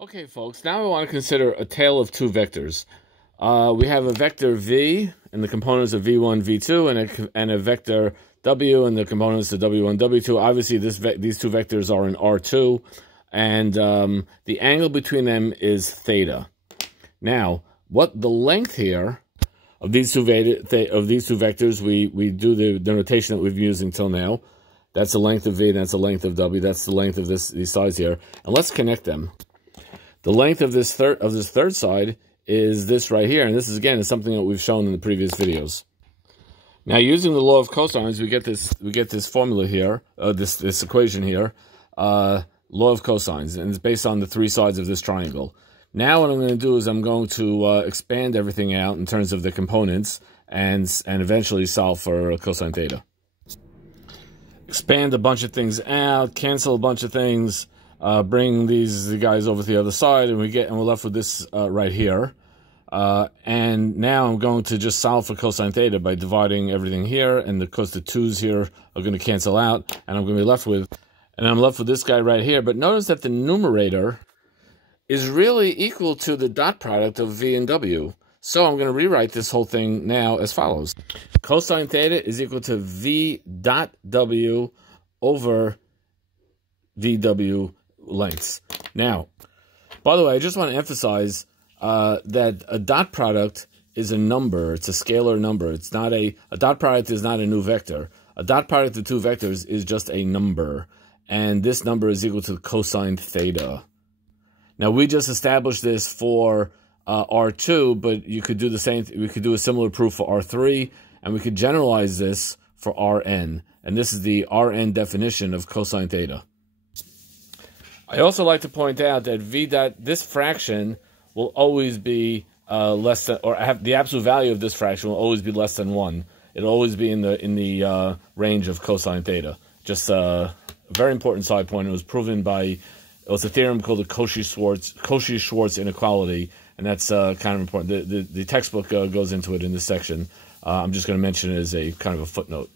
Okay, folks, now I want to consider a tale of two vectors. We have a vector v and the components of v1, v2, and a vector w and the components of w1, w2. Obviously, these two vectors are in R2, and the angle between them is theta. Now, what the length here of these two vectors, we do the notation that we've been using till now. That's the length of v, that's the length of w, that's the length of these sides here, and let's connect them. The length of this third side is this right here, and this is something that we've shown in the previous videos. Now, using the law of cosines, we get this formula here, this equation here, law of cosines, and it's based on the three sides of this triangle. Now, what I'm going to do is I'm going to expand everything out in terms of the components, and eventually solve for cosine theta. Expand a bunch of things out, cancel a bunch of things. Bring the guys over to the other side, and we're left with this right here. And now I'm going to just solve for cosine theta by dividing everything here, and because the 2's here are going to cancel out, and I'm left with this guy right here. But notice that the numerator is really equal to the dot product of v and w. So I'm going to rewrite this whole thing now as follows. Cosine theta is equal to v dot w over vw lengths. Now, by the way, I just want to emphasize that a dot product is a number. It's a scalar number. It's not a dot product is not a new vector. A dot product of two vectors is just a number, and this number is equal to cosine theta. Now, we just established this for R2, but you could do the same. We could do a similar proof for R3, and we could generalize this for Rn, and this is the Rn definition of cosine theta. I also like to point out that this fraction will always be less than, or the absolute value of this fraction will always be less than 1. It'll always be in the range of cosine theta. Just a very important side point. It was proven by, it was a theorem called the Cauchy-Schwarz inequality, and that's kind of important. The textbook goes into it in this section. I'm just going to mention it as a kind of a footnote.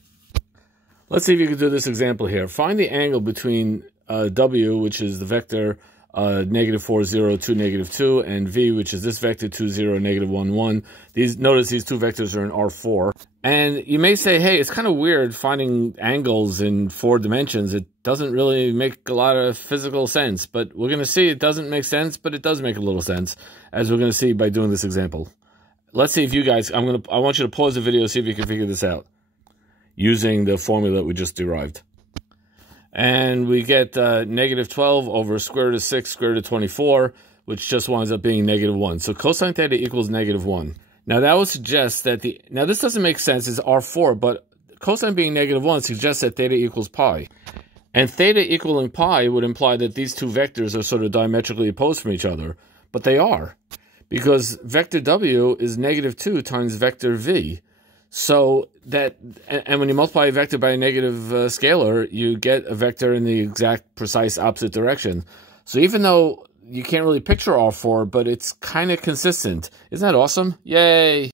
Let's see if you can do this example here. Find the angle between w, which is the vector -4, 0, 2, -2, and v, which is this vector 2, 0, -1, 1. Notice these two vectors are in R4. And you may say, hey, it's kind of weird finding angles in 4 dimensions. It doesn't really make a lot of physical sense, but we're going to see it doesn't make sense, but it does make a little sense, as we're going to see by doing this example. Let's see if you guys, I want you to pause the video, see if you can figure this out using the formula that we just derived. And we get -12 over square root of 6, square root of 24, which just winds up being -1. So cosine theta equals -1. Now that would suggest that now this doesn't make sense, it's R4, but cosine being -1 suggests that theta equals pi. And theta equaling pi would imply that these two vectors are sort of diametrically opposed from each other. But they are, because vector w is -2 times vector v. So and when you multiply a vector by a negative scalar, you get a vector in the exact precise opposite direction. So even though you can't really picture R4, but it's kind of consistent. Isn't that awesome? Yay!